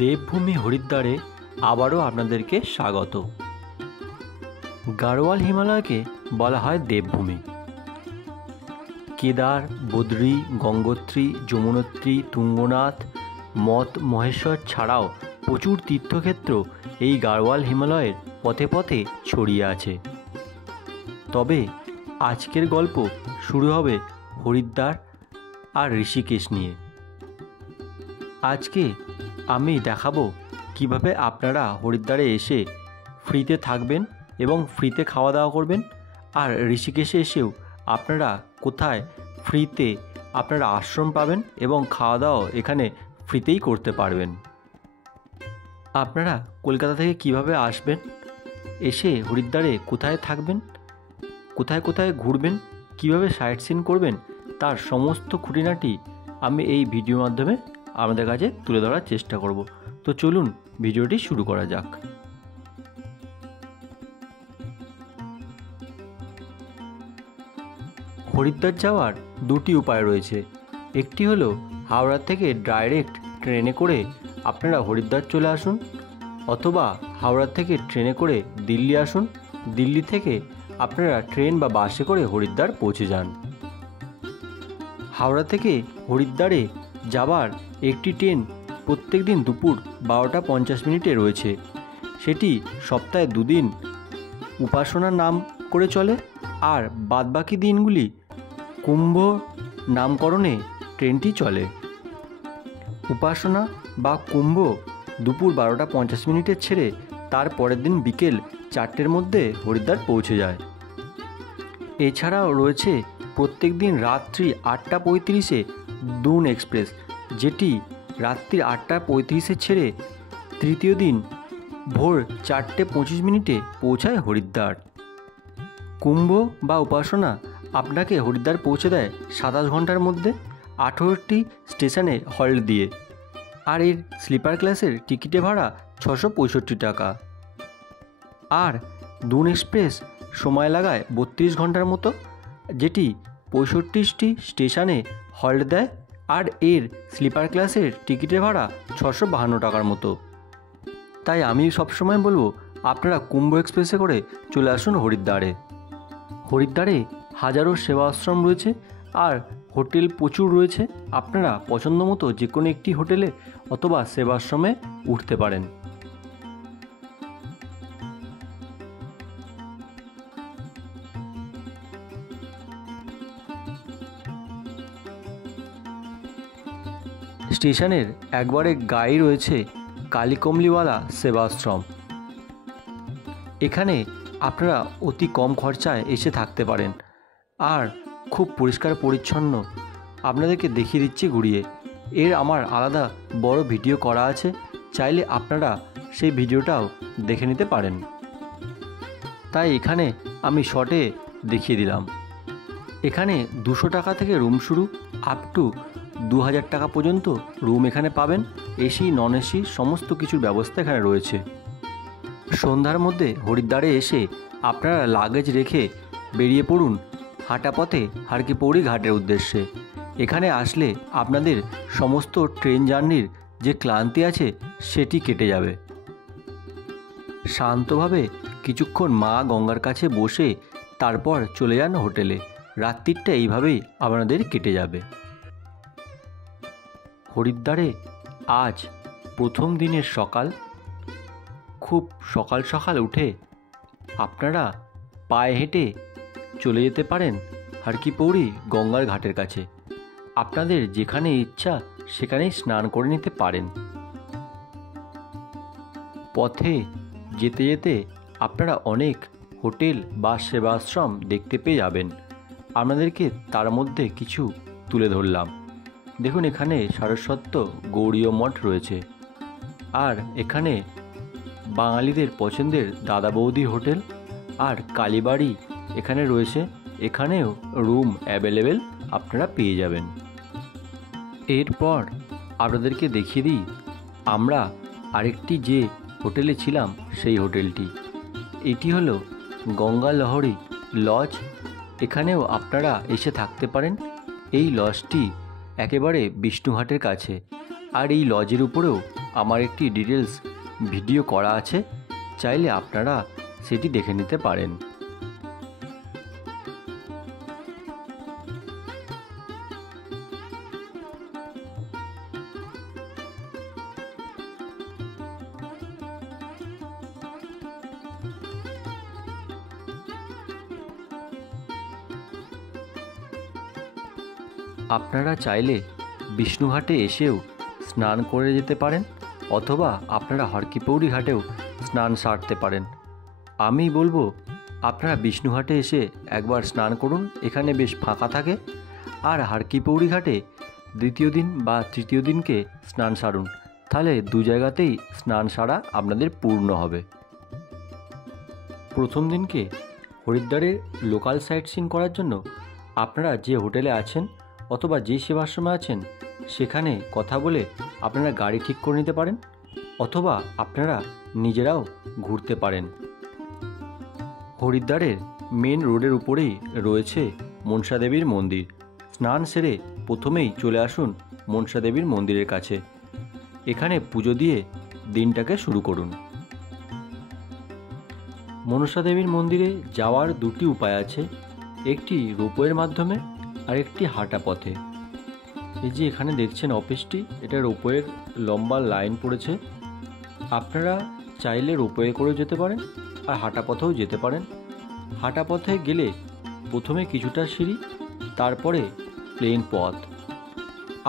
দেবভূমি হরিদ্বারে আবারও আপনাদেরকে স্বাগত। গাড়োয়াল হিমালয়কে বলা হয় দেবভূমি। কেদার, বদ্রী, গঙ্গোত্রী, যমুনোত্রী, তুঙ্গনাথ, মঠ, মহেশ্বর ছাড়াও প্রচুর তীর্থক্ষেত্র এই গাড়োয়াল হিমালয়ের পথে পথে ছড়িয়ে আছে। তবে আজকের গল্প শুরু হবে হরিদ্বার আর ঋষিকেশ নিয়ে। আজকে আমি দেখাবো কিভাবে আপনারা হরিদ্বারে এসে ফ্রিতে থাকবেন এবং ফ্রিতে খাওয়া দাওয়া করবেন, আর ঋষিকেশে এসেও আপনারা কোথায় ফ্রিতে আপনারা আশ্রম পাবেন এবং খাওয়া দাওয়া এখানে ফ্রিতেই করতে পারবেন। আপনারা কলকাতা থেকে কিভাবে আসবেন, এসে হরিদ্বারে কোথায় থাকবেন, কোথায় কোথায় ঘুরবেন, কিভাবে সাইট সিন করবেন, তার সমস্ত খুঁটিনাটি আমি এই ভিডিওর মাধ্যমে আমাদের কাছে তুলে ধরার চেষ্টা করব। তো চলুন ভিডিওটি শুরু করা যাক। হরিদ্বার যাওয়ার দুটি উপায় রয়েছে। একটি হলো হাওড়া থেকে ডাইরেক্ট ট্রেনে করে আপনারা হরিদ্বার চলে আসুন, অথবা হাওড়া থেকে ট্রেনে করে দিল্লি আসুন, দিল্লি থেকে আপনারা ট্রেন বা বাসে করে হরিদ্বার পৌঁছে যান। হাওড়া থেকে হরিদ্বারে যাবার একটি ট্রেন প্রত্যেক দিন দুপুর 12:50 রয়েছে। সেটি সপ্তাহে 2 দিন উপাসনার নাম করে চলে, আর বাদবাকি দিনগুলি কুম্ভ নামকরণে ট্রেনটি চলে। উপাসনা বা কুম্ভ দুপুর 12:50 ছেড়ে তার পরের দিন বিকেল 4টের মধ্যে হরিদ্বার পৌঁছে যায়। এছাড়াও রয়েছে প্রত্যেক দিন রাত্রি 8:35 দুন এক্সপ্রেস, যেটি রাত্রি 8:35 ছেড়ে তৃতীয় দিন ভোর 4:25 পৌঁছায় হরিদ্বার। কুম্ভ বা উপাসনা আপনাকে হরিদ্বার পৌঁছে দেয় 27 ঘন্টার মধ্যে 18টি স্টেশনে হল্ট দিয়ে, আর এর স্লিপার ক্লাসের টিকিটে ভাড়া 665 টাকা। আর দুন এক্সপ্রেস সময় লাগায় 32 ঘন্টার মতো, যেটি 65টি স্টেশনে হল্ট দেয়, আর এর স্লিপার ক্লাসের টিকিটের ভাড়া 652 টাকার মতো। তাই আমি সবসময় বলবো আপনারা কুম্ভ এক্সপ্রেসে করে চলে আসুন হরিদ্বারে। হরিদ্বারে হাজারো সেবা আশ্রম রয়েছে আর হোটেল প্রচুর রয়েছে। আপনারা পছন্দ মতো যে কোনো একটি হোটেলে অথবা সেবাশ্রমে উঠতে পারেন। স্টেশনের একবারে গায়ে রয়েছে কালীকমলিওয়ালা সেবাশ্রম। এখানে আপনারা অতি কম খরচায় এসে থাকতে পারেন, আর খুব পরিষ্কার পরিচ্ছন্ন। আপনাদেরকে দেখিয়ে দিচ্ছি ঘুরিয়ে। এর আমার আলাদা বড় ভিডিও করা আছে, চাইলে আপনারা সেই ভিডিওটাও দেখে নিতে পারেন। তাই এখানে আমি শর্টে দেখিয়ে দিলাম। এখানে 200 টাকা থেকে রুম শুরু, আপ টু 2000 টাকা পর্যন্ত রুম এখানে পাবেন। এসি, নন এসি সমস্ত কিছুর ব্যবস্থা এখানে রয়েছে। সন্ধ্যার মধ্যে হরিদ্বারে এসে আপনারা লাগেজ রেখে বেরিয়ে পড়ুন হাঁটা পথে হারকিপৌড়ি ঘাটের উদ্দেশ্যে। এখানে আসলে আপনাদের সমস্ত ট্রেন জার্নির যে ক্লান্তি আছে সেটি কেটে যাবে। শান্তভাবে কিছুক্ষণ মা গঙ্গার কাছে বসে তারপর চলে যান হোটেলে। রাত্রিটা এইভাবেই আপনাদের কেটে যাবে। হরিদ্বারে আজ প্রথম দিনের সকাল। খুব সকাল সকাল উঠে আপনারা পায়ে হেঁটে চলে যেতে পারেন হারকিপৌড়ি গঙ্গার ঘাটের কাছে। আপনাদের যেখানে ইচ্ছা সেখানেই স্নান করে নিতে পারেন। পথে যেতে যেতে আপনারা অনেক হোটেল বা সেবাশ্রম দেখতে পেয়ে যাবেন। আপনাদেরকে তার মধ্যে কিছু তুলে ধরলাম। দেখুন, এখানে সারস্বত গৌড়ীয় মঠ রয়েছে, আর এখানে বাঙালিদের পছন্দের দাদা বৌদি হোটেল আর কালীবাড়ি এখানে রয়েছে। এখানেও রুম অ্যাভেলেবেল আপনারা পেয়ে যাবেন। এরপর আপনাদেরকে দেখিয়ে দিই আমরা আরেকটি যে হোটেলে ছিলাম সেই হোটেলটি। এটি হলো গঙ্গা লহরী লজ। এখানেও আপনারা এসে থাকতে পারেন। এই লজটি একেবারে বিষ্ণুঘাটের কাছে। আর এই লজের উপরেও আমার একটি ডিটেলস ভিডিও করা আছে, চাইলে আপনারা সেটি দেখে নিতে পারেন। আপনারা চাইলে বিষ্ণুঘাটে এসেও স্নান করে যেতে পারেন, অথবা আপনারা হরকিপৌরি ঘাটেও স্নান সারতে পারেন। আমি বলবো আপনারা বিষ্ণুঘাটে এসে একবার স্নান করুন, এখানে বেশ ফাঁকা থাকে। আর হরকিপৌরি ঘাটে দ্বিতীয় দিন বা তৃতীয় দিনকে স্নান সারুন, তাহলে দু জায়গাতেই স্নান সারা আপনাদের পূর্ণ হবে। প্রথম দিনকে হরিদ্বারের লোকাল সাইট সিন করার জন্য আপনারা যে হোটেলে আছেন অথবা যে সেবাশ্রমে আছেন সেখানে কথা বলে আপনারা গাড়ি ঠিক করে নিতে পারেন, অথবা আপনারা নিজেরাও ঘুরতে পারেন। হরিদ্বারের মেন রোডের উপরেই রয়েছে মনসা দেবীর মন্দির। স্নান সেরে প্রথমেই চলে আসুন মনসা দেবীর মন্দিরের কাছে। এখানে পুজো দিয়ে দিনটাকে শুরু করুন। মনসা দেবীর মন্দিরে যাওয়ার দুটি উপায় আছে, একটি রোপওয়ের মাধ্যমে আর একটি হাঁটা পথে। এই যে এখানে দেখছেন অফিসটি, এটা রোপওয়ের লম্বা লাইন পড়েছে। আপনারা চাইলে রোপওয়ে করেও যেতে পারেন আর হাঁটা পথেও যেতে পারেন। হাঁটা পথে গেলে প্রথমে কিছুটা সিঁড়ি, তারপরে প্লেন পথ।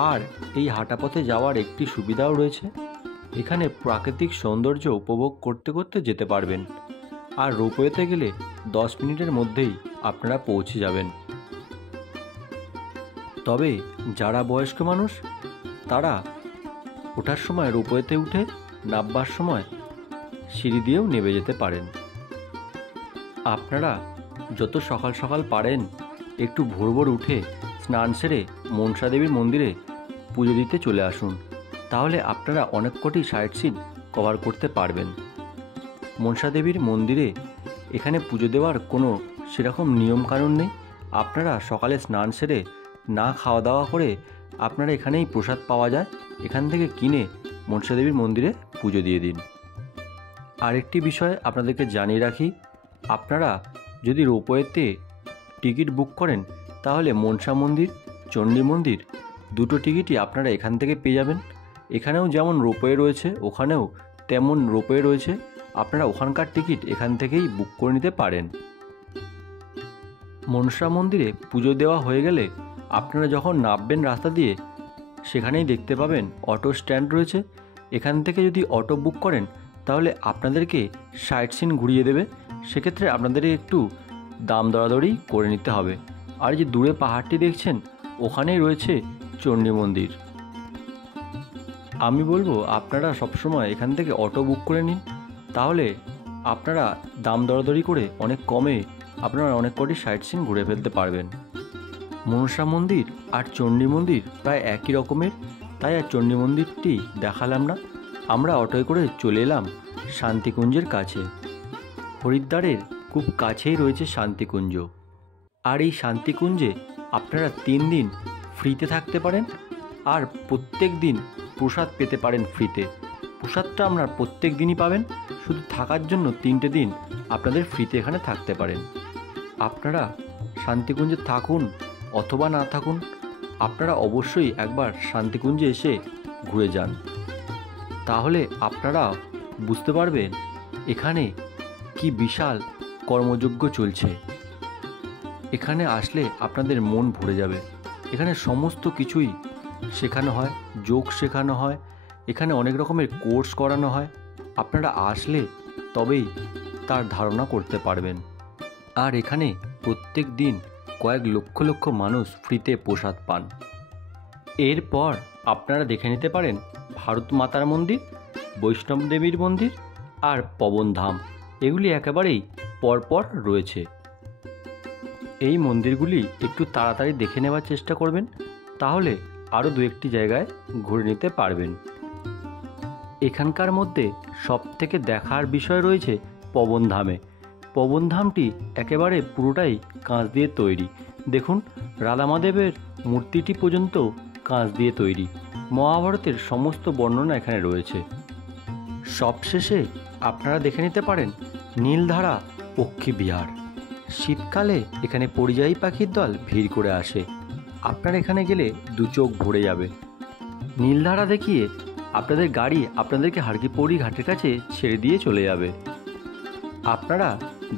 আর এই হাঁটা পথে যাওয়ার একটি সুবিধাও রয়েছে, এখানে প্রাকৃতিক সৌন্দর্য উপভোগ করতে করতে যেতে পারবেন। আর রোপওয়েতে গেলে 10 মিনিটের মধ্যেই আপনারা পৌঁছে যাবেন। তবে যারা বয়স্ক মানুষ তারা ওঠার সময় রোপওয়েতে উঠে নামবার সময় সিঁড়ি দিয়েও নেমে যেতে পারেন। আপনারা যত সকাল সকাল পারেন একটু ভোর ভোর উঠে স্নান সেরে মনসা দেবীর মন্দিরে পুজো দিতে চলে আসুন, তাহলে আপনারা অনেক কটি সাইট সিন কভার করতে পারবেন। মনসা দেবীর মন্দিরে এখানে পুজো দেওয়ার কোনো সেরকম নিয়মকানুন নেই। আপনারা সকালে স্নান সেরে না খাওয়া দাওয়া করে আপনারা এখানেই প্রসাদ পাওয়া যায়, এখান থেকে কিনে মনসা দেবীর মন্দিরে পুজো দিয়ে দিন। আরেকটি বিষয় আপনাদেরকে জানিয়ে রাখি, আপনারা যদি রোপওয়েতে টিকিট বুক করেন তাহলে মনসা মন্দির, চণ্ডী মন্দির দুটো টিকিটই আপনারা এখান থেকে পেয়ে যাবেন। এখানেও যেমন রোপওয়ে রয়েছে ওখানেও তেমন রোপওয়ে রয়েছে, আপনারা ওখানকার টিকিট এখান থেকেই বুক করে নিতে পারেন। মনসা মন্দিরে পুজো দেওয়া হয়ে গেলে আপনারা যখন নামবেন রাস্তা দিয়ে, সেখানেই দেখতে পাবেন অটো স্ট্যান্ড রয়েছে। এখান থেকে যদি অটো বুক করেন তাহলে আপনাদেরকে সাইট সিন ঘুরিয়ে দেবে, সেক্ষেত্রে আপনাদের একটু দাম দরাদরি করে নিতে হবে। আর যে দূরে পাহাড়টি দেখছেন ওখানেই রয়েছে চণ্ডী মন্দির। আমি বলবো আপনারা সবসময় এখান থেকে অটো বুক করে নিন, তাহলে আপনারা দাম দরাদরি করে অনেক কমে আপনারা অনেক কটি সাইট সিন ঘুরে ফেলতে পারবেন। মনসা মন্দির আর চণ্ডী মন্দির প্রায় একই রকমের, তাই আর চণ্ডী মন্দিরটি দেখালাম না। আমরা অটোয় করে চলে এলাম শান্তিকুঞ্জের কাছে। হরিদ্বারের খুব কাছেই রয়েছে শান্তিকুঞ্জ। আর এই শান্তিকুঞ্জে আপনারা 3 দিন ফ্রিতে থাকতে পারেন, আর প্রত্যেক দিন প্রসাদ পেতে পারেন ফ্রিতে। প্রসাদটা আপনারা প্রত্যেক দিনই পাবেন, শুধু থাকার জন্য 3টে দিন আপনাদের ফ্রিতে এখানে থাকতে পারেন। আপনারা শান্তিকুঞ্জে থাকুন অথবা না থাকুন, আপনারা অবশ্যই একবার শান্তিকুঞ্জে এসে ঘুরে যান, তাহলে আপনারা বুঝতে পারবেন এখানে কি বিশাল কর্মযজ্ঞ চলছে। এখানে আসলে আপনাদের মন ভরে যাবে। এখানে সমস্ত কিছুই শেখানো হয়, যোগ শেখানো হয়, এখানে অনেক রকমের কোর্স করানো হয়। আপনারা আসলে তবেই তার ধারণা করতে পারবেন। আর এখানে প্রত্যেক দিন কয়েক লক্ষ লক্ষ মানুষ ফ্রিতে প্রসাদ পান। এরপর আপনারা দেখে নিতে পারেন ভারত মাতার মন্দির, বৈষ্ণব দেবীর মন্দির আর পবনধাম। এগুলি একেবারেই পরপর রয়েছে। এই মন্দিরগুলি একটু তাড়াতাড়ি দেখে নেওয়ার চেষ্টা করবেন, তাহলে আরও 2-1টি জায়গায় ঘুরে নিতে পারবেন। এখানকার মধ্যে সবথেকে দেখার বিষয় রয়েছে পবনধামে। পবনধামটি একেবারে পুরোটাই কাঁচ দিয়ে তৈরি। দেখুন, রাধামাধবের মূর্তিটি পর্যন্ত কাঁচ দিয়ে তৈরি। মহাভারতের সমস্ত বর্ণনা এখানে রয়েছে। সবশেষে আপনারা দেখে নিতে পারেন নীলধারা পক্ষী বিহার। শীতকালে এখানে পরিযায়ী পাখির দল ভিড় করে আসে। আপনারা এখানে গেলে দু চোখ ভরে যাবে। নীলধারা দেখিয়ে আপনাদের গাড়ি আপনাদেরকে হারকিপৌড়ি ঘাটের কাছে ছেড়ে দিয়ে চলে যাবে। আপনারা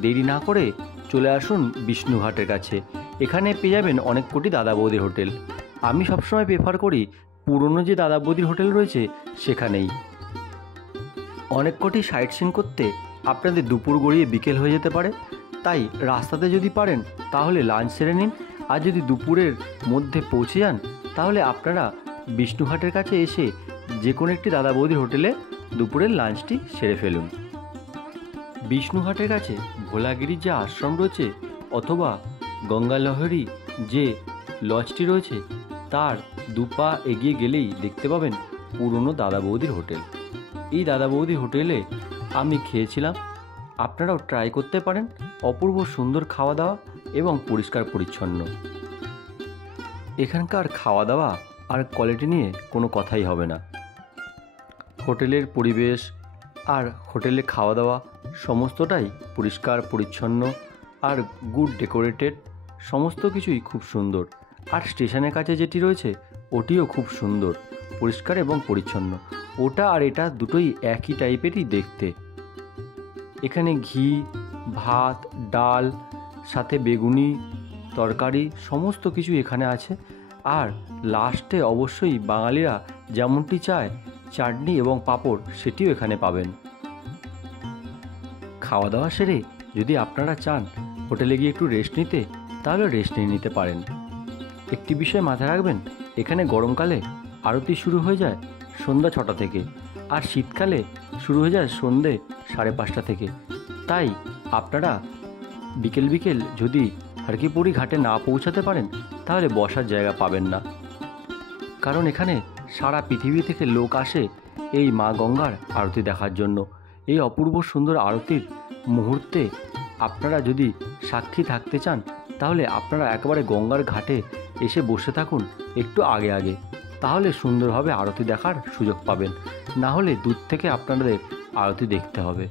দেরি না করে চলে আসুন বিষ্ণুঘাটের কাছে। এখানে পেয়ে যাবেন অনেক কোটি দাদা বৌদির হোটেল। আমি সবসময় প্রেফার করি পুরনো যে দাদা বৌদির হোটেল রয়েছে সেখানেই। অনেক কোটি সাইট সিন করতে আপনাদের দুপুর গড়িয়ে বিকেল হয়ে যেতে পারে, তাই রাস্তাতে যদি পারেন তাহলে লাঞ্চ সেরে নিন। আর যদি দুপুরের মধ্যে পৌঁছে যান তাহলে আপনারা বিষ্ণুঘাটের কাছে এসে যে কোনো একটি দাদা বৌদির হোটেলে দুপুরের লাঞ্চটি সেরে ফেলুন। বিষ্ণুঘাটের কাছে ভোলাগিরির যে আশ্রম রয়েছে অথবা গঙ্গালহরী যে লজটি রয়েছে তার দুপা এগিয়ে গেলেই দেখতে পাবেন পুরনো দাদা বৌদির হোটেল। এই দাদা বৌদি হোটেলে আমি খেয়েছিলাম, আপনারাও ট্রাই করতে পারেন। অপূর্ব সুন্দর খাওয়া দাওয়া এবং পরিষ্কার পরিচ্ছন্ন। এখানকার খাওয়া দাওয়া আর কোয়ালিটি নিয়ে কোনো কথাই হবে না। হোটেলের পরিবেশ আর হোটেলে খাওয়া দাওয়া সমস্তটাই পরিষ্কার পরিচ্ছন্ন আর গুড ডেকোরেটেড, সমস্ত কিছুই খুব সুন্দর। আর স্টেশনের কাছে যেটি রয়েছে ওটিও খুব সুন্দর, পরিষ্কার এবং পরিচ্ছন্ন। ওটা আর এটা দুটোই একই টাইপেরই দেখতে। এখানে ঘি, ভাত, ডাল, সাথে বেগুনি তরকারি সমস্ত কিছু এখানে আছে। আর লাস্টে অবশ্যই বাঙালিরা যেমনটি চায় চাটনি এবং পাঁপড় সেটিও এখানে পাবেন। খাওয়া দাওয়া সেরে যদি আপনারা চান হোটেলে গিয়ে একটু রেস্ট নিতে তাহলে রেস্ট নিয়ে নিতে পারেন। একটি বিষয় মাথায় রাখবেন, এখানে গরমকালে আরতি শুরু হয়ে যায় সন্ধ্যা 6টা থেকে, আর শীতকালে শুরু হয়ে যায় সন্ধ্যে 5:30 থেকে। তাই আপনারা বিকেল বিকেল যদি হারকিপৌড়ি ঘাটে না পৌঁছাতে পারেন তাহলে বসার জায়গা পাবেন না। কারণ এখানে সারা পৃথিবী থেকে লোক আসে এই মা গঙ্গার আরতি দেখার জন্য। এই অপূর্ব সুন্দর আরতির মুহূর্তে আপনারা যদি সাক্ষী থাকতে চান তাহলে আপনারা একেবারে গঙ্গার ঘাটে এসে বসে থাকুন একটু আগে আগে, তাহলে সুন্দরভাবে আরতি দেখার সুযোগ পাবেন। না হলে দূর থেকে আপনাদের আরতি দেখতে হবে।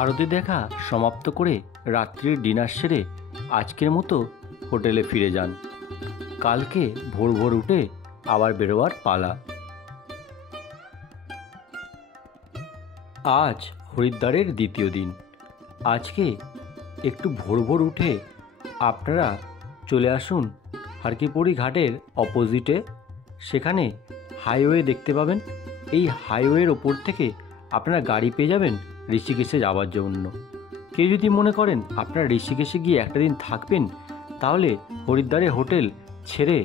আরতি দেখা সমাপ্ত করে রাত্রির ডিনার সেরে আজকের মতো হোটেলে ফিরে যান। কালকে ভোর ভোর উঠে আবার বেরোবার পালা। আজ হরিদ্বারের দ্বিতীয় দিন। আজকে একটু ভোর ভোর উঠে আপনারা চলে আসুন হারকিপৌড়ি ঘাটের অপোজিটে। সেখানে হাইওয়ে দেখতে পাবেন। এই হাইওয়ের ওপর থেকে আপনারা গাড়ি পেয়ে যাবেন ঋষিকেশে যাওয়ার জন্য। কেউ যদি মনে করেন আপনারা ঋষিকেশে গিয়ে একটা দিন থাকবেন তাহলে হরিদ্বারে হোটেল ছেড়ে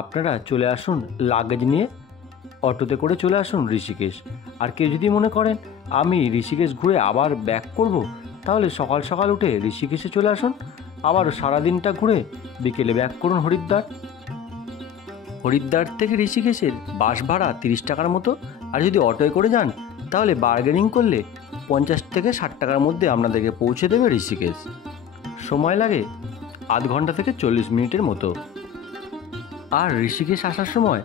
আপনারা চলে আসুন লাগেজ নিয়ে, অটোতে করে চলে আসুন ঋষিকেশ। আর কেউ যদি মনে করেন আমি ঋষিকেশ ঘুরে আবার ব্যাক করব তাহলে সকাল সকাল উঠে ঋষিকেশে চলে আসুন, আবার সারাদিনটা ঘুরে বিকেলে ব্যাক করুন হরিদ্বার। হরিদ্বার থেকে ঋষিকেশের বাস ভাড়া 30 টাকার মতো। আর যদি অটোয় করে যান তাহলে বার্গেনিং করলে 50 থেকে 60 টাকার মধ্যে আপনাদেরকে পৌঁছে দেবে ঋষিকেশ। সময় লাগে আধ ঘন্টা থেকে 40 মিনিটের মতো। আর ঋষিকেশ আসার সময়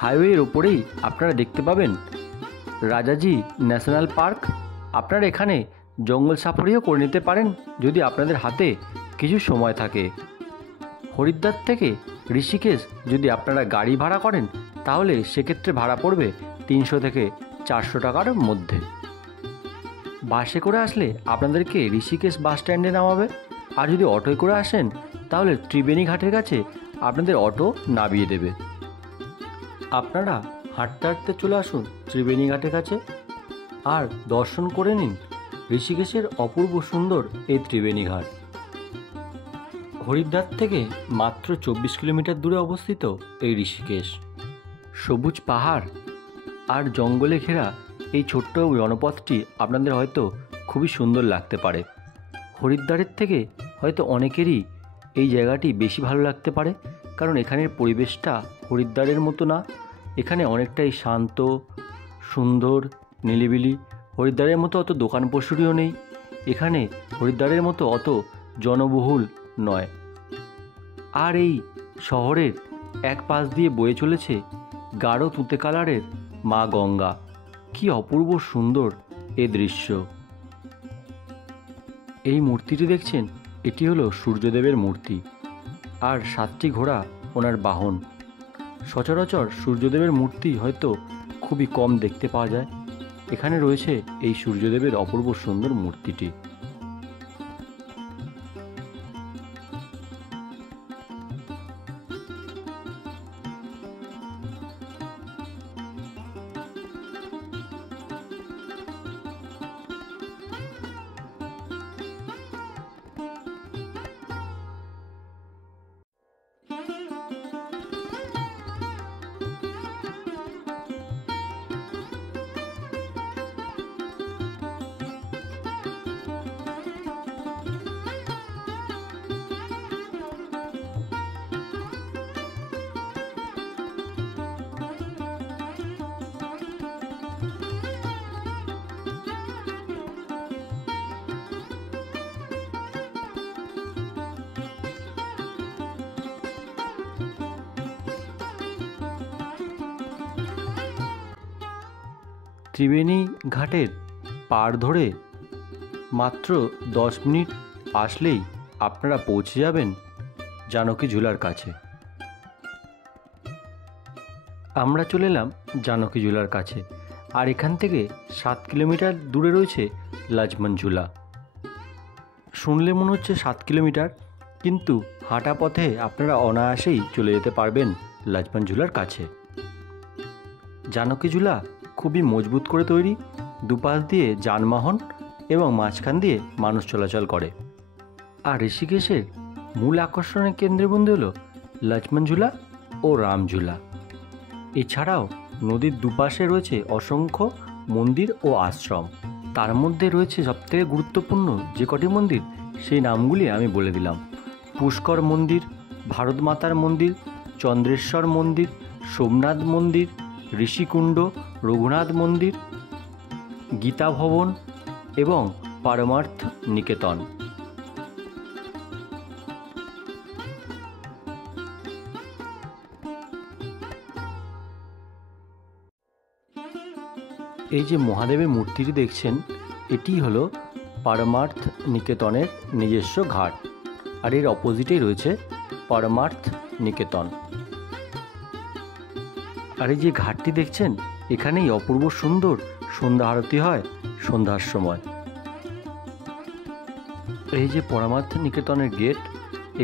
হাইওয়ের ওপরেই আপনারা দেখতে পাবেন রাজাজি ন্যাশনাল পার্ক। আপনারা এখানে জঙ্গল সাফারিও করে নিতে পারেন যদি আপনাদের হাতে কিছু সময় থাকে। হরিদ্বার থেকে ঋষিকেশ যদি আপনারা গাড়ি ভাড়া করেন তাহলে সেক্ষেত্রে ভাড়া পড়বে 300 থেকে 400 টাকার মধ্যে। বাসে করে আসলে আপনাদেরকে ঋষিকেশ বাস স্ট্যান্ডে নামাবে। আর যদি অটোয় করে আসেন তাহলে ত্রিবেণী ঘাটের কাছে আপনাদের অটো নামিয়ে দেবে। আপনারা হাঁটতে হাঁটতে চলে আসুন ত্রিবেণী ঘাটের কাছে আর দর্শন করে নিন ঋষিকেশের অপূর্ব সুন্দর এই ত্রিবেণী ঘাট। হরিদ্বার থেকে মাত্র 24 কিলোমিটার দূরে অবস্থিত এই ঋষিকেশ। সবুজ পাহাড় আর জঙ্গলে ঘেরা এই ছোট্ট জনপথটি আপনাদের হয়তো খুবই সুন্দর লাগতে পারে। হরিদ্বারের থেকে হয়তো অনেকেরই এই জায়গাটি বেশি ভালো লাগতে পারে, কারণ এখানের পরিবেশটা হরিদ্বারের মতো না। এখানে অনেকটাই শান্ত, সুন্দর, নিরিবিলি। হরিদ্বারের মতো অত দোকান পশুরিও নেই। এখানে হরিদ্বারের মতো অত জনবহুল নয়। আর এই শহরের এক পাশ দিয়ে বয়ে চলেছে গাঢ় তুতে কালারের মা গঙ্গা। কি অপূর্ব সুন্দর এ দৃশ্য। এই মূর্তিটি দেখছেন, এটি হলো সূর্যদেবের মূর্তি, আর 7টি ঘোড়া ওনার বাহন। সচরাচর সূর্যদেবের মূর্তি হয়তো খুবই কম দেখতে পাওয়া যায়। এখানে রয়েছে এই সূর্যদেবের অপূর্ব সুন্দর মূর্তিটি। ত্রিবেণী ঘাটের পাড় ধরে মাত্র 10 মিনিট আসলেই আপনারা পৌঁছে যাবেন জানকী ঝুলার কাছে। আমরা চলে এলাম জানকী ঝুলার কাছে, আর এখান থেকে 7 কিলোমিটার দূরে রয়েছে লক্ষ্মণ ঝুলা। শুনলে মনে হচ্ছে 7 কিলোমিটার, কিন্তু হাঁটা পথে আপনারা অনায়াসেই চলে যেতে পারবেন লক্ষ্মণ ঝুলার কাছে। জানকী ঝুলা খুবই মজবুত করে তৈরি। দুপাশ দিয়ে যানবাহন এবং মাঝখান দিয়ে মানুষ চলাচল করে। আর ঋষিকেশের মূল আকর্ষণের কেন্দ্রবিন্দু হলো লক্ষ্মণ ঝুলা ও রাম ঝুলা। এছাড়াও নদীর দুপাশে রয়েছে অসংখ্য মন্দির ও আশ্রম। তার মধ্যে রয়েছে সবথেকে গুরুত্বপূর্ণ যে কটি মন্দির, সেই নামগুলি আমি বলে দিলাম। পুষ্কর মন্দির, ভারত মাতার মন্দির, চন্দ্রেশ্বর মন্দির, সোমনাথ মন্দির, ঋষিকুণ্ড, রঘুনাথ মন্দির, গীতা ভবন এবং পারমার্থ নিকেতন। এই যে মহাদেবের মূর্তিটি দেখছেন, এটি হলো পারমার্থ নিকেতনের নিজস্ব ঘাট, আর এর অপোজিটেই রয়েছে পারমার্থ নিকেতন। আর এই যে ঘাটটি দেখছেন, এখানেই অপূর্ব সুন্দর সন্ধ্যা আরতি হয় সন্ধ্যার সময়। এই যে পরমার্থ নিকেতনের গেট,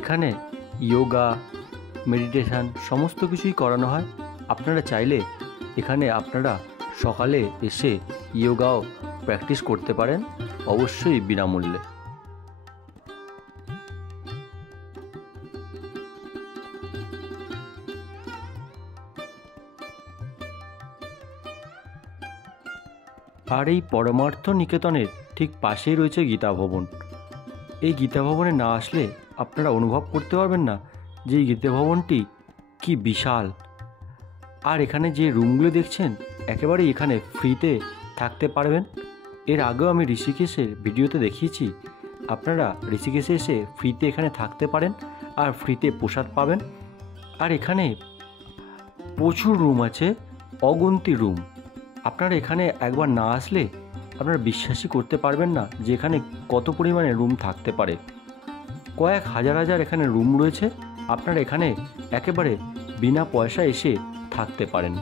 এখানে যোগা, মেডিটেশন সমস্ত কিছুই করানো হয়। আপনারা চাইলে এখানে আপনারা সকালে এসে যোগাও প্র্যাকটিস করতে পারেন, অবশ্যই বিনামূল্যে। আর এই পরমার্থ নিকেতনের ঠিক পাশেই রয়েছে গীতা ভবন। এই গীতা ভবনে না আসলে আপনারা অনুভব করতে পারবেন না যে এই গীতা ভবনটি কি বিশাল। আর এখানে যে রুমগুলো দেখছেন, একেবারেই এখানে ফ্রিতে থাকতে পারবেন। এর আগেও আমি ঋষিকেশের ভিডিওতে দেখিয়েছি, আপনারা ঋষিকেশে এসে ফ্রিতে এখানে থাকতে পারেন আর ফ্রিতে প্রসাদ পাবেন। আর এখানে প্রচুর রুম আছে, অগুন্তি রুম। আপনারা এখানে একবার না আসলে আপনারা বিশ্বাসই করতে পারবেন না যে এখানে কত পরিমাণে রুম থাকতে পারে। কয়েক হাজার হাজার এখানে রুম রয়েছে। আপনারা এখানে একেবারে বিনা পয়সা এসে থাকতে পারেন,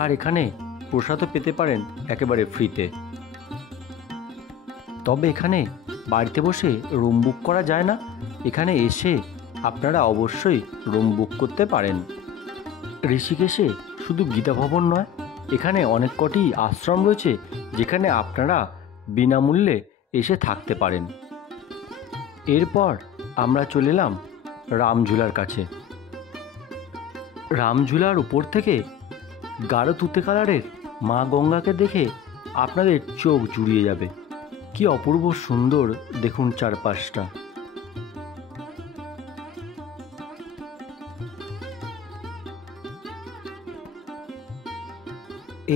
আর এখানে প্রসাদও পেতে পারেন একেবারে ফ্রিতে। তবে এখানে বাড়িতে বসে রুম বুক করা যায় না, এখানে এসে আপনারা অবশ্যই রুম বুক করতে পারেন। ঋষিকেশে শুধু গীতা ভবন নয়, এখানে অনেক কটি আশ্রম রয়েছে যেখানে আপনারা বিনামূল্যে এসে থাকতে পারেন। এরপর আমরা চলে এলাম রামঝুলার কাছে। রামঝুলার উপর থেকে গাঢ় তুতে কালারের মা গঙ্গাকে দেখে আপনাদের চোখ জুড়িয়ে যাবে। কি অপূর্ব সুন্দর দেখুন চারপাশটা।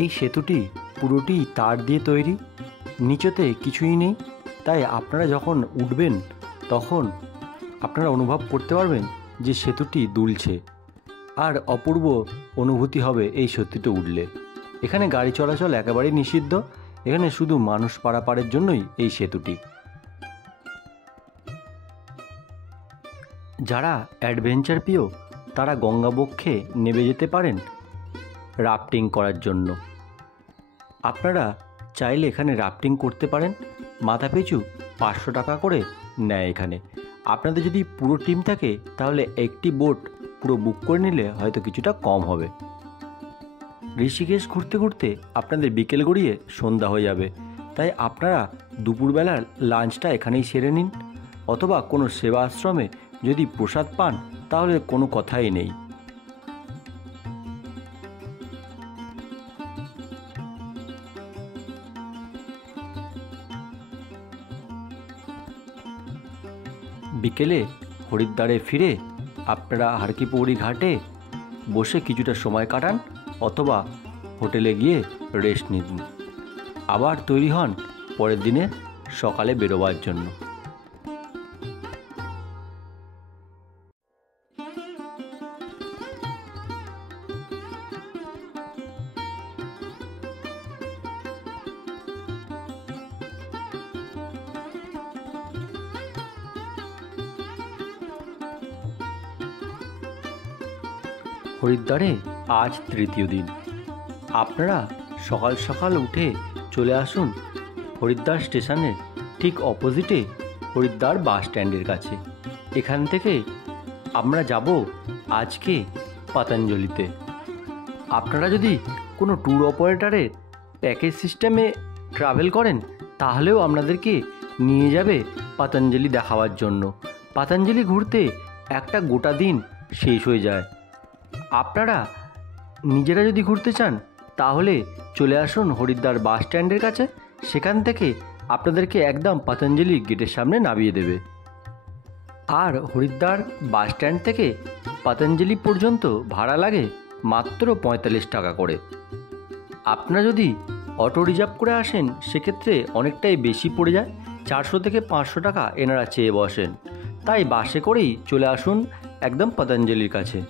এই সেতুটি পুরোটি তার দিয়ে তৈরি, নিচেতে কিছুই নেই। তাই আপনারা যখন উঠবেন তখন আপনারা অনুভব করতে পারবেন যে সেতুটি দুলছে, আর অপূর্ব অনুভূতি হবে এই সেতুতে উঠলে। এখানে গাড়ি চলাচল একেবারেই নিষিদ্ধ, এখানে শুধু মানুষ পারাপারের জন্যই এই সেতুটি। যারা অ্যাডভেঞ্চার প্রিয় তারা গঙ্গাবক্ষে নেমে যেতে পারেন রাফটিং করার জন্য। আপনারা চাইলে এখানে রাফটিং করতে পারেন, মাথাপিছু 500 টাকা করে নেয় এখানে। আপনাদের যদি পুরো টিম থাকে তাহলে একটি বোট পুরো বুক করে নিলে হয়তো কিছুটা কম হবে। ঋষিকেশ ঘুরতে ঘুরতে আপনাদের বিকেল গড়িয়ে সন্ধ্যা হয়ে যাবে, তাই আপনারা দুপুরবেলার লাঞ্চটা এখানেই সেরে নিন, অথবা কোনো সেবা আশ্রমে যদি প্রসাদ পান তাহলে কোনো কথাই নেই। বিকেলে হরিদ্বারে ফিরে আপনারা হারকিপৌরি ঘাটে বসে কিছুটা সময় কাটান, অথবা হোটেলে গিয়ে রেস্ট নিন। আবার তৈরি হন পরের দিনে সকালে বেরোবার জন্য। হরিদ্বারে আজ তৃতীয় দিন। আপনারা সকাল সকাল উঠে চলে আসুন হরিদ্বার স্টেশনের ঠিক অপোজিটে হরিদ্বার বাস স্ট্যান্ডের কাছে। এখান থেকে আমরা যাব আজকে পতঞ্জলিতে। আপনারা যদি কোনো ট্যুর অপারেটরের প্যাকেজ সিস্টেমে ট্রাভেল করেন তাহলেও আপনাদেরকে নিয়ে যাবে পতঞ্জলি দেখাবার জন্য। পতঞ্জলি ঘুরতে একটা গোটা দিন শেষ হয়ে যায়। আপনারা নিজেরা যদি ঘুরতে চান তাহলে চলে আসুন হরিদ্বার বাস স্ট্যান্ডের কাছে, সেখান থেকে আপনাদেরকে একদম পতঞ্জলি গেটের সামনে নামিয়ে দেবে। আর হরিদ্বার বাস স্ট্যান্ড থেকে পতঞ্জলি পর্যন্ত ভাড়া লাগে মাত্র 45 টাকা করে। আপনারা যদি অটো রিজার্ভ করে আসেন সেক্ষেত্রে অনেকটাই বেশি পড়ে যায়, 400 থেকে 500 টাকা এনারা চেয়ে বসেন। তাই বাসে করেই চলে আসুন একদম পতঞ্জলির কাছে।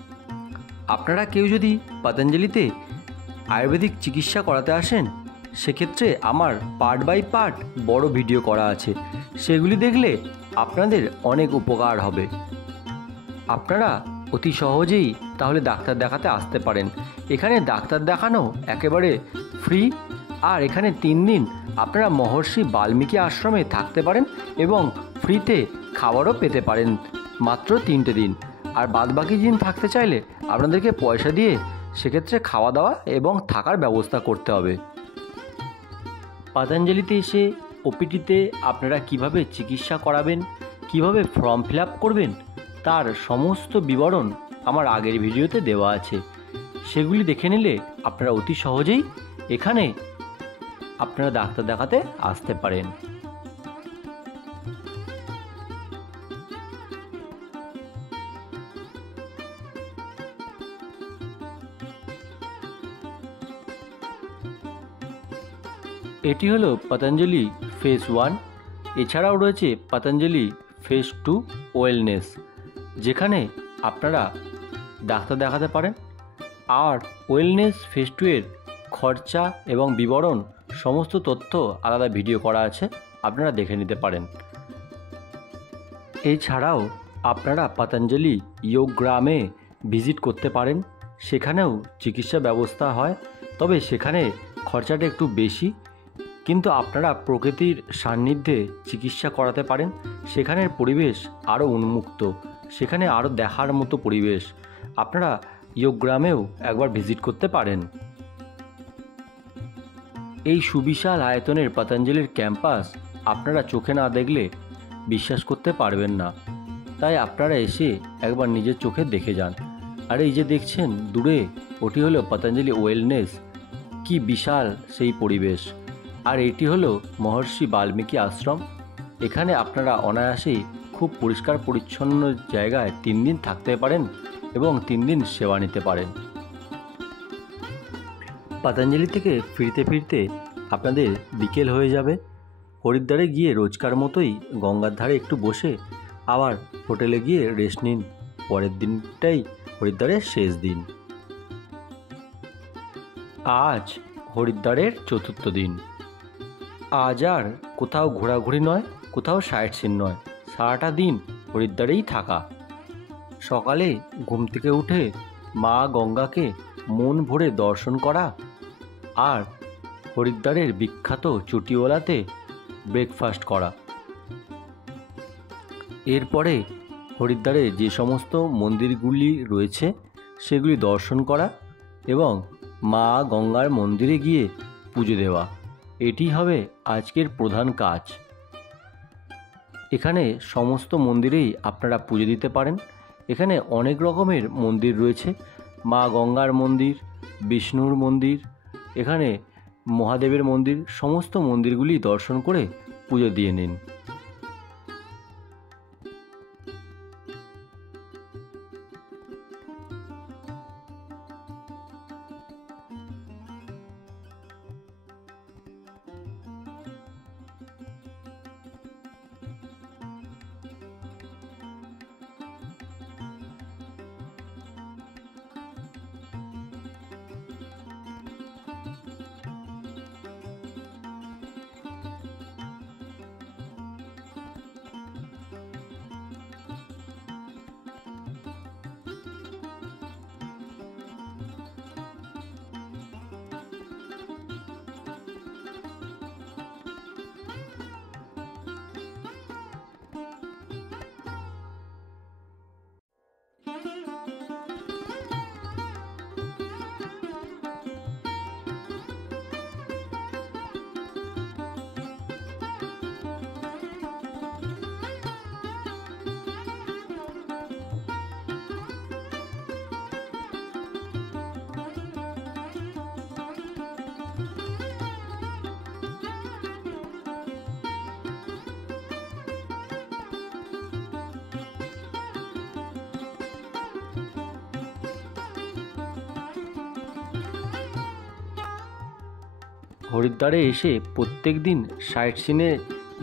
আপনারা কেউ যদি পতঞ্জলিতে আয়ুর্বেদিক চিকিৎসা করাতে আসেন সেক্ষেত্রে আমার পার্ট বাই পার্ট বড় ভিডিও করা আছে, সেগুলি দেখলে আপনাদের অনেক উপকার হবে। আপনারা অতি সহজেই তাহলে ডাক্তার দেখাতে আসতে পারেন। এখানে ডাক্তার দেখানো একেবারে ফ্রি, আর এখানে 3 দিন আপনারা মহর্ষি বাল্মীকি আশ্রমে থাকতে পারেন এবং ফ্রিতে খাবারও পেতে পারেন মাত্র 3টে দিন। আর বাদবাকি দিন থাকতে চাইলে আপনাদেরকে পয়সা দিয়ে সেক্ষেত্রে খাওয়া দাওয়া এবং থাকার ব্যবস্থা করতে হবে। পতঞ্জলিতে এসে ওপিটিতে আপনারা কিভাবে চিকিৎসা করাবেন, কিভাবে ফর্ম ফিল আপ করবেন তার সমস্ত বিবরণ আমার আগের ভিডিওতে দেওয়া আছে, সেগুলি দেখে নিলে আপনারা অতি সহজেই এখানে আপনারা ডাক্তার দেখাতে আসতে পারেন। এটি হলো পতঞ্জলি ফেজ 1। এছাড়াও রয়েছে পতঞ্জলি ফেজ 2 ওয়েলনেস, যেখানে আপনারা ডাক্তার দেখাতে পারেন। আর ওয়েলনেস ফেজ 2 এর খরচা এবং বিবরণ সমস্ত তথ্য আলাদা ভিডিও করা আছে, আপনারা দেখে নিতে পারেন। এছাড়াও আপনারা পতঞ্জলি যোগগ্রামে ভিজিট করতে পারেন, সেখানেও চিকিৎসা ব্যবস্থা হয়, তবে সেখানে খরচাটা একটু বেশি, কিন্তু আপনারা প্রকৃতির সান্নিধ্যে চিকিৎসা করাতে পারেন। সেখানের পরিবেশ আরও উন্মুক্ত, সেখানে আরও দেখার মতো পরিবেশ। আপনারা যোগগ্রামেও একবার ভিজিট করতে পারেন। এই সুবিশাল আয়তনের পতঞ্জলির ক্যাম্পাস আপনারা চোখে না দেখলে বিশ্বাস করতে পারবেন না, তাই আপনারা এসে একবার নিজের চোখে দেখে যান। আর এই যে দেখছেন দূরে, ওটি হলো পতঞ্জলি ওয়েলনেস। কি কি বিশাল সেই পরিবেশ। আর এটি হলো মহর্ষি বাল্মীকি আশ্রম। এখানে আপনারা অনায়াসেই খুব পরিষ্কার পরিচ্ছন্ন জায়গায় 3 দিন থাকতে পারেন এবং 3 দিন সেবা নিতে পারেন। পতঞ্জলি থেকে ফিরতে ফিরতে আপনাদের বিকেল হয়ে যাবে। হরিদ্বারে গিয়ে রোজকার মতোই গঙ্গার ধারে একটু বসে আবার হোটেলে গিয়ে রেস্ট নিন। পরের দিনটাই হরিদ্বারের শেষ দিন। আজ হরিদ্বারের 4র্থ দিন। আজ আর কোথাও ঘোরাঘুরি নয়, কোথাও সাইট সিন নয়, সারাটা দিন হরিদ্বারেই থাকা। সকালে ঘুম থেকে উঠে মা গঙ্গাকে মন ভরে দর্শন করা আর হরিদ্বারের বিখ্যাত চটিওয়ালাতে ব্রেকফাস্ট করা। এরপরে হরিদ্বারে যে সমস্ত মন্দিরগুলি রয়েছে সেগুলি দর্শন করা এবং মা গঙ্গার মন্দিরে গিয়ে পুজো দেওয়া, এটি হবে আজকের প্রধান কাজ। এখানে সমস্ত মন্দিরেই আপনারা পুজো দিতে পারেন। এখানে অনেক রকমের মন্দির রয়েছে, মা গঙ্গার মন্দির, বিষ্ণুর মন্দির, এখানে মহাদেবের মন্দির, সমস্ত মন্দিরগুলি দর্শন করে পুজো দিয়ে নিন। হরিদ্বারে এসে প্রত্যেক দিন সাইট সিনে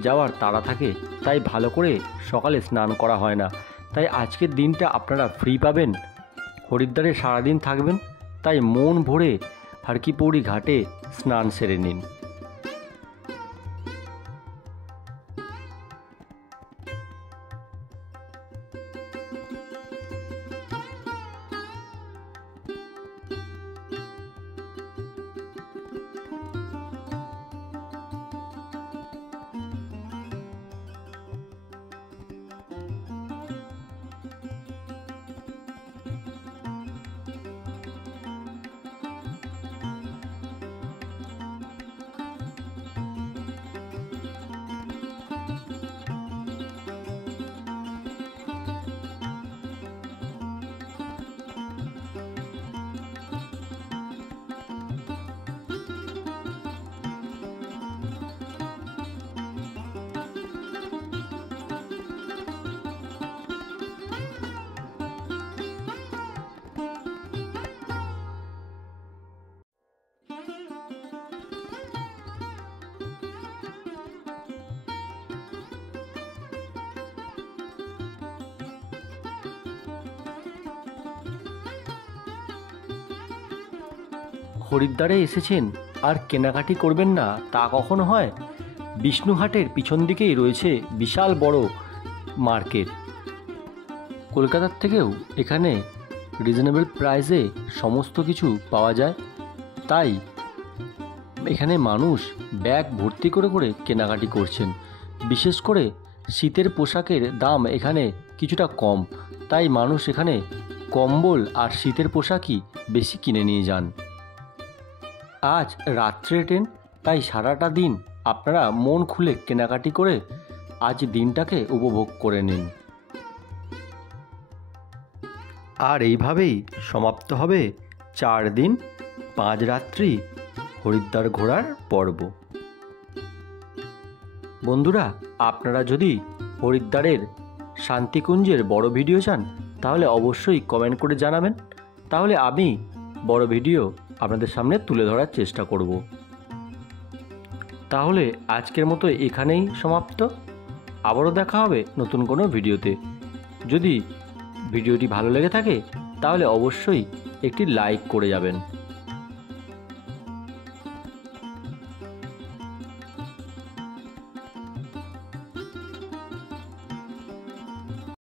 যাওয়ার তাড়া থাকে, তাই ভালো করে সকালে স্নান করা হয় না। তাই আজকের দিনটা আপনারা ফ্রি পাবেন, হরিদ্বারে সারাদিন থাকবেন, তাই মন ভরে হারকিপৌড়ি ঘাটে স্নান সেরে নিন। হরিদ্বারে এসেছেন আর কেনাকাটি করবেন না তা কখনো হয়? বিষ্ণুঘাটের পিছন দিকেই রয়েছে বিশাল বড় মার্কেট। কলকাতার থেকেও এখানে রিজনেবল প্রাইসে সমস্ত কিছু পাওয়া যায়, তাই এখানে মানুষ ব্যাগ ভর্তি করে করে কেনাকাটি করছেন। বিশেষ করে শীতের পোশাকের দাম এখানে কিছুটা কম, তাই মানুষ এখানে কম্বল আর শীতের পোশাকই বেশি কিনে নিয়ে যান। আজ রাত্রে ট্রেন, তাই সারাটা দিন আপনারা মন খুলে কেনাকাটি করে আজ দিনটাকে উপভোগ করে নিন। আর এইভাবেই সমাপ্ত হবে 4 দিন 5 রাত্রি হরিদ্বার ঘোরার পর্ব। বন্ধুরা, আপনারা যদি হরিদ্বারের শান্তিকুঞ্জের বড় ভিডিও চান তাহলে অবশ্যই কমেন্ট করে জানাবেন, তাহলে আমি বড় ভিডিও আপনাদের সামনে তুলে ধরার চেষ্টা করব। তাহলে আজকের মতো এখানেই সমাপ্ত। আবারও দেখা হবে নতুন কোনো ভিডিওতে। যদি ভিডিওটি ভালো লেগে থাকে তাহলে অবশ্যই একটি লাইক করে যাবেন।